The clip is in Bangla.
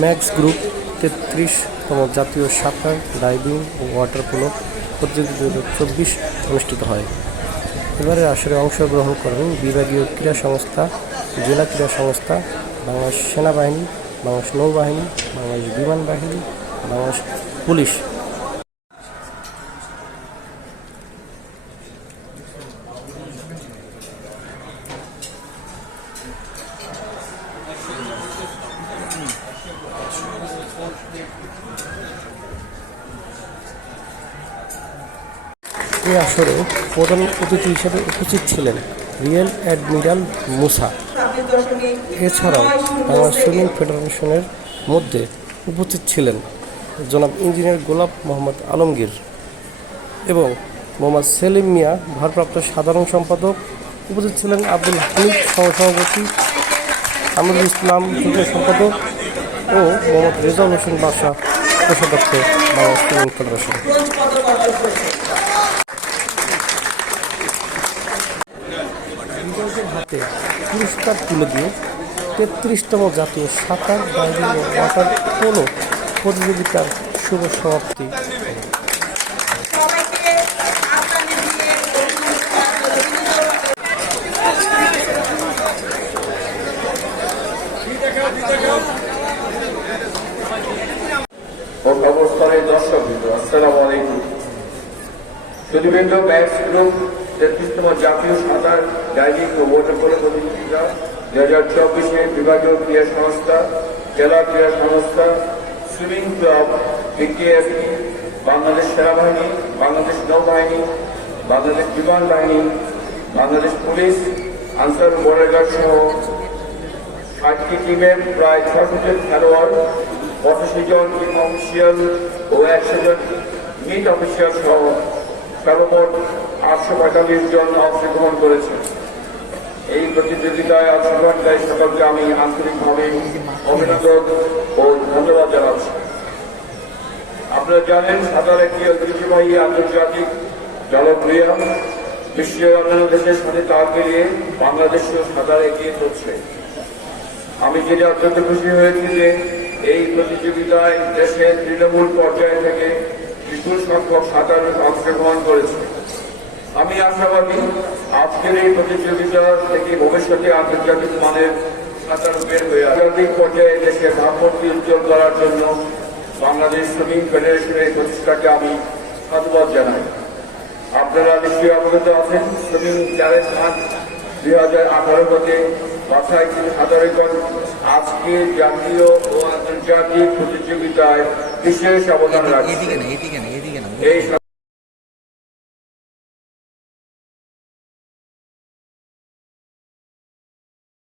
ম্যাক্স গ্রুপ তেত্রিশতম জাতীয় সাঁতার, ডাইভিং ও ওয়াটার পোলো প্রতিযোগিতা দু হাজার চব্বিশ অনুষ্ঠিত হয়। এবারের আসরে অংশগ্রহণ করেন বিভাগীয় ক্রীড়া সংস্থা, জেলা ক্রীড়া সংস্থা, বাংলাদেশ সেনাবাহিনী, বাংলাদেশ নৌবাহিনী, বাংলাদেশ বিমান বাহিনী, বাংলাদেশ পুলিশ। এই আসরে প্রধান অতিথি হিসেবে উপস্থিত ছিলেন রিয়েল অ্যাডমিরাল মুসা। এছাড়াও বাংলাদেশ সুইমিং ফেডারেশনের মধ্যে উপস্থিত ছিলেন জনাব ইঞ্জিনিয়ার গোলাপ মোহাম্মদ আলমগীর এবং মোহাম্মদ সেলিম মিয়া, ভারপ্রাপ্ত সাধারণ সম্পাদক। উপস্থিত ছিলেন আব্দুল হামিদ সহসভাপতি, আমিরুল ইসলাম সম্পাদক। ও মোহাম্মদ রেজাউল হোসেন বাদশা কোষাধ্যক্ষ বাংলাদেশ সুইমিং ফেডারেশন। হাতে পুরস্কার তুলে দিয়ে তেত্রিশতম জাতীয় সাঁতার ডাইভিং ওয়াটার পোলো প্রতিযোগিতার শুভ সমাপ্তি। ও খবরস্থলের দর্শক আসসালামু আলাইকুম। সুদীবৃন্দ ব্যাংক গ্রুপ, তেত্রিশতম জাতীয় সাঁতার ডাইভিং ও ওয়াটার পোলো প্রতিযোগিতা দু হাজার চব্বিশে বিভাগীয় ক্রীড়া সংস্থা, জেলা ক্রীড়া সংস্থা, সুইমিং ক্লাব বিকেএফি বাংলাদেশ সেনাবাহিনী, বাংলাদেশ নৌবাহিনী, বাংলাদেশ বিমান বাহিনী, বাংলাদেশ পুলিশ, আনসার বর্ডার সহ ষাটটি টিমের প্রায় ছশো খেলোয়াড়, পঁচাশি জন অফিসিয়াল ও একশো জন মিট অফিসিয়াল সহ সর্বমোট আটশো পঁয়তাল্লিশ জন অংশগ্রহণ করেছে। এই প্রতিযোগিতায় অংশগ্রহণকারী সকলকে আমি আন্তরিকভাবে অভিনন্দন ও ধন্যবাদ জানাচ্ছি। আপনারা জানেন সাঁতার একটি ঐতিহ্যবাহী আন্তর্জাতিক জনপ্রিয়। বিশ্বের অন্যান্য দেশের সাথে তাল মিলিয়ে বাংলাদেশেও সাঁতার এগিয়ে চলছে। আমি যেটা অত্যন্ত খুশি হয়েছি যে এই প্রতিযোগিতায় দেশের তৃণমূল পর্যায় থেকে বিপুল সংখ্যক সাঁতার অংশগ্রহণ করেছে। আমি আশাবাদী, আজকের এই প্রতিযোগিতা থেকে ভবিষ্যতে আন্তর্জাতিক মানের সাঁতার বের হয়ে আন্তর্জাতিক পর্যায়ে দেশের ভাবমূর্তি উজ্জ্বল করার জন্য বাংলাদেশ সুইমিং ফেডারেশনের প্রতিষ্ঠাকে আমি সাধুবাদ জানাই। আপনারা নিশ্চয়ই অবগত আছেন সুইমিং চ্যালেঞ্জ দুই হাজার আঠারো থেকে বাছাই সাধারণ আজকে জাতীয় ও আন্তর্জাতিক প্রতিযোগিতায় বিশেষ অবদান রাখছে। এই